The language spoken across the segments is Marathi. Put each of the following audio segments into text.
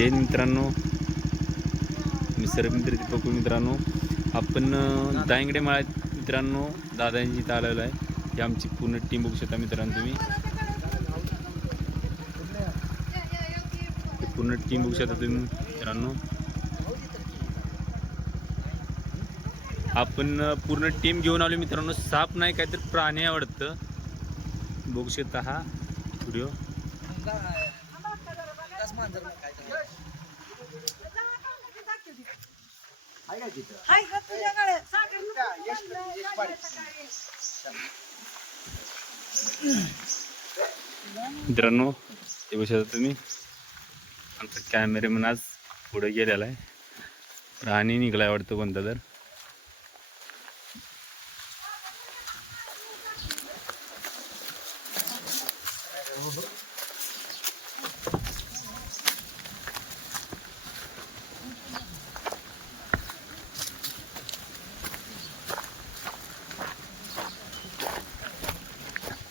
जय मित्रांनो. मी सर्वमित्र दीपक मित्रांनो. आपण दायंगडे माळ्यात मित्रांनो दादांची इथं आलेलो आहे. ही आमची पूर्ण टीम बघू शकता मित्रांनो तुम्ही. पूर्ण टीम बघू शकता तुम्ही मित्रांनो. आपण पूर्ण टीम घेऊन आलो मित्रांनो. साप नाही काहीतरी प्राणी आवडतं बघू शकता हा व्हिडिओ हाय का तुझ्याकडे? साखर मित्रांनो हे बघू शकता तुम्ही. आमचा कॅमेरामॅन आज पुढे गेलेला आहे. प्राणी निघालाय वाटतं कोणता तर.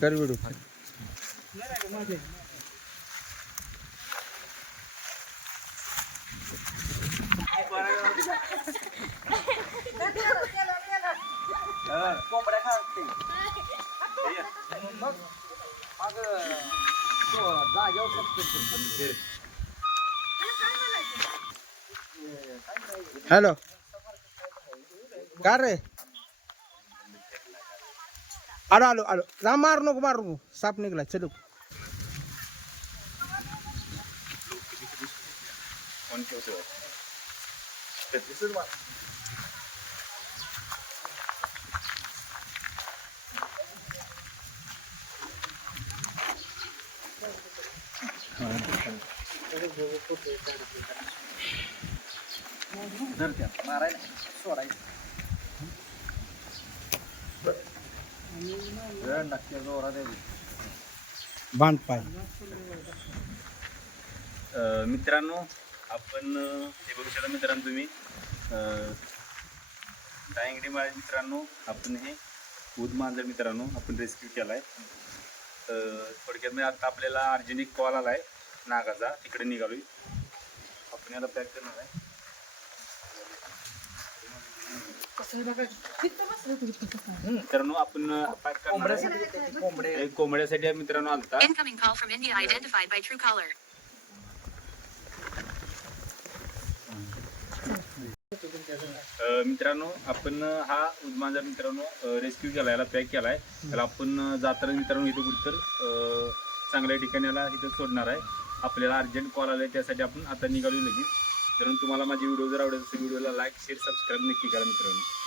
कर व्हिडिओ हॅलो. का रे? આડો આડો Ramar રા માર નો Sap સાપ gila, ચલો Terima kasih telah menonton! अ, मित्रांनो आपण हे बघू शकता मित्रांनो तुम्ही. दायंगडी माळे मित्रांनो आपण हे उद मांजर मित्रांनो आपण रेस्क्यू केला आहे थोडक्यात म्हणजे आता आपल्याला अर्जंट एक कॉल आला आहे नागाचा. तिकडे निघालोय. आपण याला पॅक करणार आहे. मित्रांनो आपण हे कोंबड्यासाठी मित्रांनो आलता. Incoming call from India identified by Truecaller. अ, मित्रांनो आपण हा उदमांजर मित्रांनो रेस्क्यू केला याला पॅक केला आहे त्याला आपण जाताना मित्रांनो इथं कुठं तर चांगल्या ठिकाणी याला इथं सोडणार आहे. आपल्याला अर्जंट कॉल आला आहे त्यासाठी आपण आता निघालो लगेच. तर तुम्हाला माझी व्हिडिओ जर आवडत असेल व्हिडिओला लाईक शेअर सबस्क्राईब नक्की करा मित्रांनो.